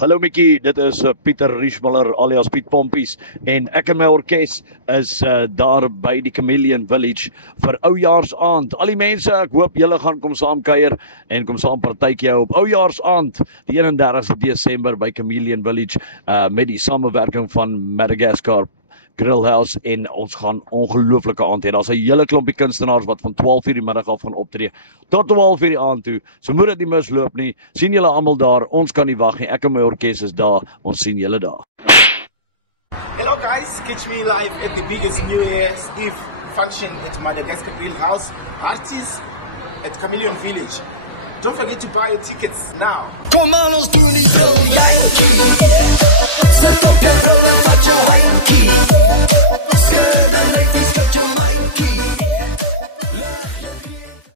Hallo Mickey, dit is Pieter Riesmuller alias Piet Pompies en ek en my orkes is daar by die Chameleon Village vir Oujaarsaand. Al die mense, ek hoop julle gaan kom saam kuier en kom saam partytjie hou op Oujaarsaand die 31ste Desember by Chameleon Village met die samewerking van Madagascar Grillhouse en ons gaan ongelooflike aand hê. Daar's 'n hele klompie kunstenaars wat van 12:00 die middag af gaan optree tot 12:00 die aand toe. So moet dit nie misloop nie. Sien julle almal daar. Ons kan nie wag nie. Ek en my orkes is daar. Ons sien julle daar. Hello guys, catch me live at the biggest New Year's Eve function at Madagascar Grillhouse. Artists at Chameleon Village. Don't forget to buy your tickets now. Comandos do Nigel Yankee. Set up your girl and touch your hanky. Scared and